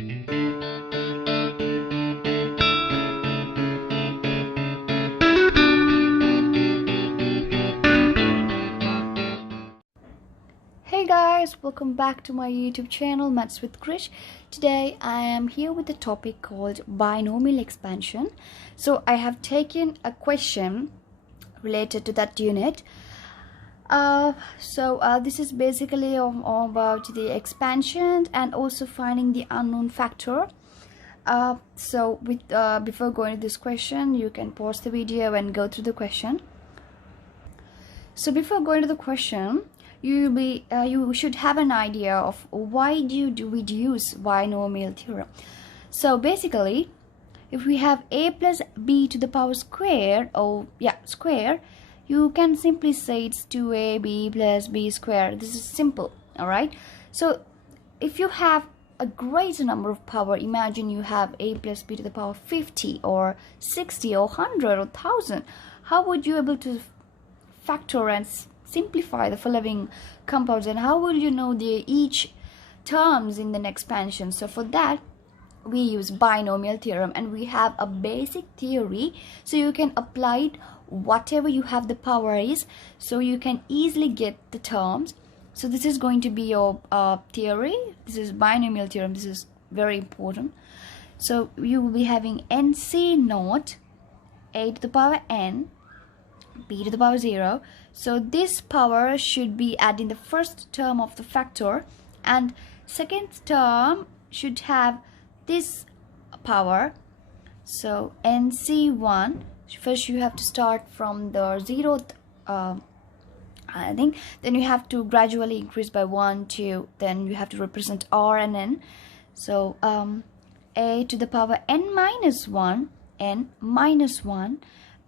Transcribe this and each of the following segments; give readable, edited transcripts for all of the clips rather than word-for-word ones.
Hey guys, welcome back to my YouTube channel Maths with Krish. Today I am here with a topic called binomial expansion. So I have taken a question related to that unit. This is basically about the expansion and also finding the unknown factor. Before going to this question, you can pause the video and go through the question. So before going to the question, you should have an idea of why do we use binomial theorem. So basically, if we have a plus b to the power square, square, you can simply say it's 2ab plus b square. This is simple, all right? So if you have a greater number of power, imagine you have a plus b to the power 50 or 60 or 100 or 1000, how would you able to factor and simplify the following compounds, and how will you know each terms in the expansion? So for that we use binomial theorem, and we have a basic theory, so you can apply it whatever you have the power is, so you can easily get the terms. So this is going to be your theory. This is binomial theorem. This is very important. So you will be having nc naught a to the power n b to the power 0. So this power should be adding the first term of the factor, and second term should have this power. So nc1, first you have to start from the 0th I think, then you have to gradually increase by 1, 2, then you have to represent r and n. So a to the power n minus 1, n minus 1,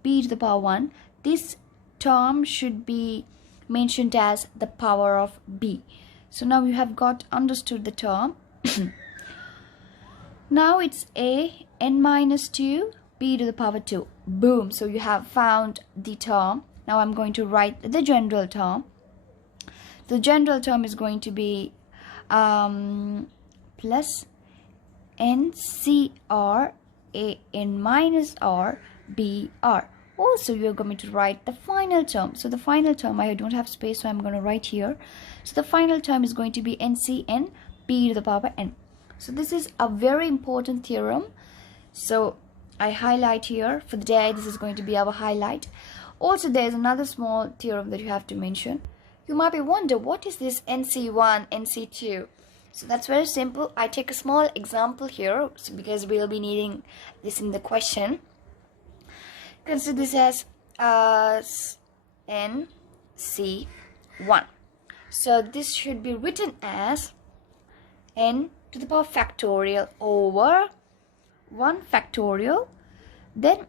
b to the power 1. This term should be mentioned as the power of b. So now you have got understood the term. Now it's a n minus 2 b to the power 2. Boom. So you have found the term. Now I'm going to write the general term. The general term is going to be plus ncr a n minus r b r. Also, you're going to write the final term. So the final term, I don't have space, so I'm going to write here. So the final term is going to be ncn b to the power n. So this is a very important theorem. So I highlight here for the day. This is going to be our highlight. Also, there's another small theorem that you have to mention. You might be wonder, what is this nc1, nc2? So that's very simple. I take a small example here, because we'll be needing this in the question. Consider this as nc1. So this should be written as n to the power factorial over 1 factorial, then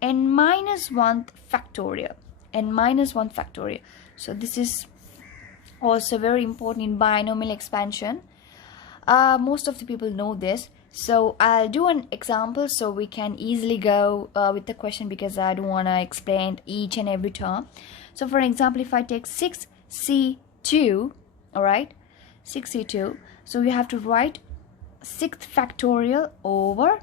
n minus 1 factorial, n minus 1 factorial. So this is also very important in binomial expansion. Most of the people know this. So I'll do an example so we can easily go with the question, because I don't want to explain each and every term. So for example, if I take 6c2, alright, 6c2, so we have to write 6th factorial over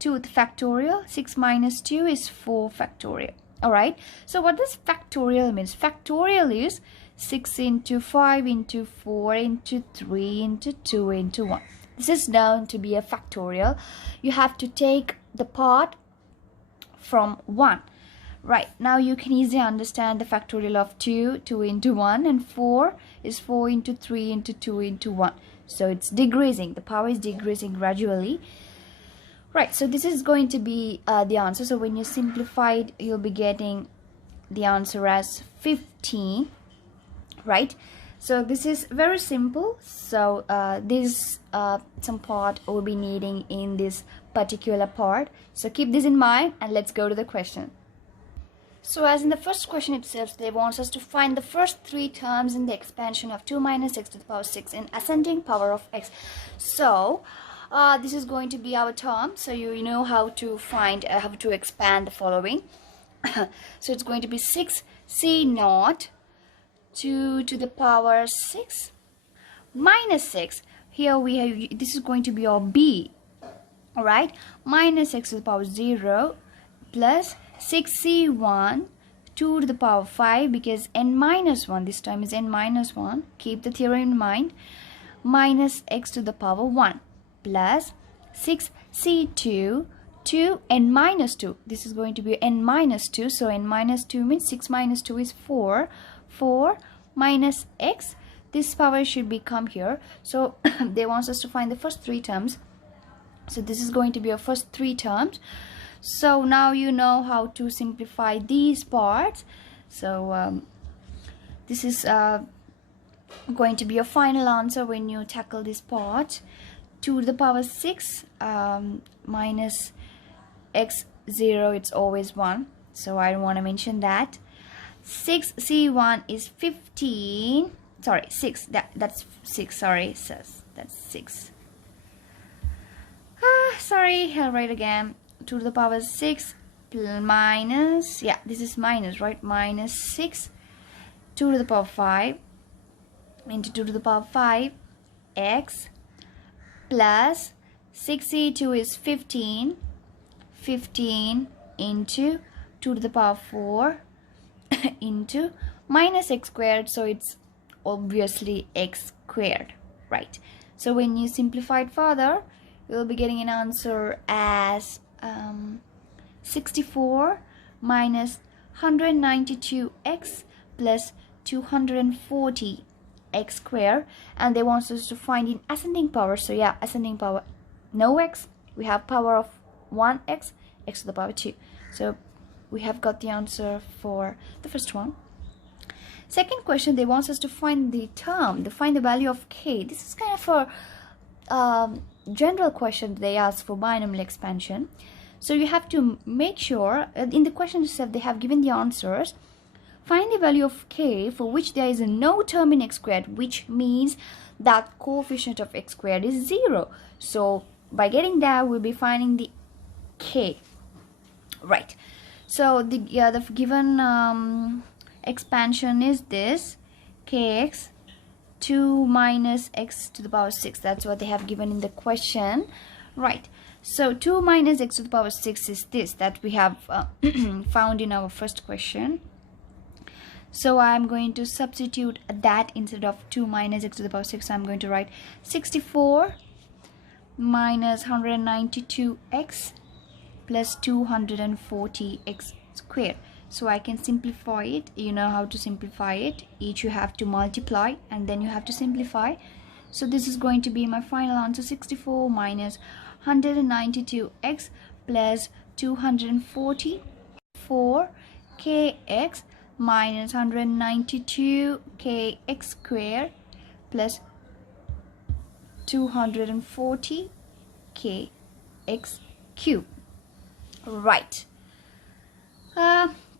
2th factorial. 6 minus 2 is 4 factorial. Alright, so what does factorial means? Factorial is 6 into 5 into 4 into 3 into 2 into 1. This is known to be a factorial. You have to take the part from 1. Right, now you can easily understand the factorial of 2, 2 into 1, and 4 is 4 into 3 into 2 into 1. So it's decreasing. The power is decreasing gradually. Right, so this is going to be the answer. So when you simplify it, you'll be getting the answer as 15. Right? So this is very simple. So this some part we'll be needing in this particular part. So keep this in mind, and let's go to the question. So as in the first question itself, they want us to find the first 3 terms in the expansion of 2 minus x to the power 6 in ascending power of x. So this is going to be our term. So you know how to find, how to expand the following. So it's going to be 6c naught 2 to the power 6 minus 6. here we have, this is going to be our b. All right, minus x to the power 0 plus 6c1 2 to the power 5, because n minus 1, this time is n minus 1, keep the theorem in mind, minus x to the power 1 plus 6c2 to n minus 2. This is going to be n minus 2, so n minus 2 means 6 minus 2 is 4. 4 minus x, this power should become here. So they want us to find the first 3 terms. So this is going to be our first 3 terms. So now you know how to simplify these parts. So this is going to be your final answer when you tackle this part. 2 to the power 6 minus x 0, it's always 1, so I don't want to mention that. 6c1 is 15, sorry, 6, that's 6, sorry, so that's 6. Sorry, I'll write again. 2 to the power 6 minus, yeah, this is minus, right, minus 6 2 to the power 5 into 2 to the power 5 x plus 6c2 is 15 into 2 to the power 4 into minus x squared, so it's obviously x squared, right? So when you simplify it further, you'll be getting an answer as 64 minus 192x plus 240 x squared, and they want us to find in ascending power. So yeah, ascending power, no x, we have power of 1x, x to the power 2. So we have got the answer for the first one. Second question, they want us to find the term, to find the value of k. This is kind of a general question they ask for binomial expansion. So you have to make sure, in the question itself they have given the answers. Find the value of k for which there is no term in x squared, which means that coefficient of x squared is 0. So by getting that, we'll be finding the k, right? So the given expansion is this, kx 2 minus x to the power 6. That's what they have given in the question, right? So 2 minus x to the power 6 is this that we have found in our first question. So I'm going to substitute that instead of 2 minus x to the power 6. I'm going to write 64 minus 192x plus 240x squared. So I can simplify it. You know how to simplify it. Each you have to multiply and then you have to simplify. So this is going to be my final answer, 64 minus 192x plus 240 for kx minus 192 kx squared plus 240 kx cube, right?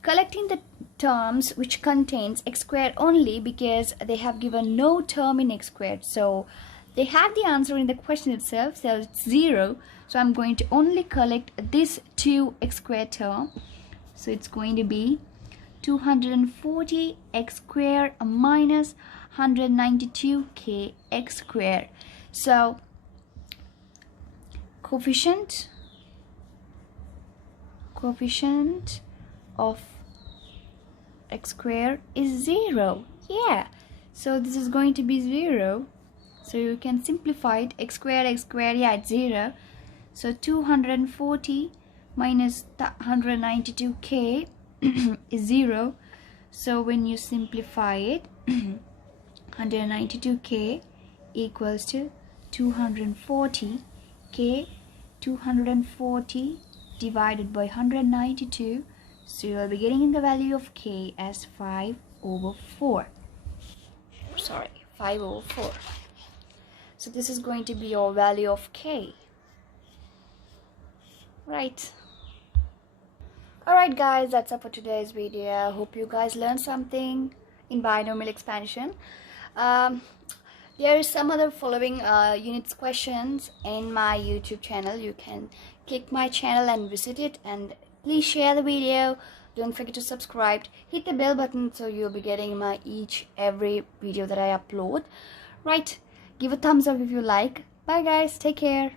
Collecting the terms which contains x squared only, because they have given no term in x squared, so they have the answer in the question itself, so it's 0. So I'm going to only collect this 2x squared term. So it's going to be 240 x squared minus 192 kx squared. So coefficient of x squared is 0. Yeah, so this is going to be 0. So you can simplify it. X squared, yeah, it's 0. So 240 minus 192k is 0. So when you simplify it, 192k equals to 240k, 240 divided by 192. So you will be getting the value of k as 5/4. Sorry, 5/4. So this is going to be your value of k, right? Alright guys, that's up for today's video. Hope you guys learned something in binomial expansion. There is some other following units questions in my YouTube channel. You can click my channel and visit it, and please share the video. Don't forget to subscribe, hit the bell button so you'll be getting my every video that I upload, right? Give a thumbs up if you like. Bye guys, take care.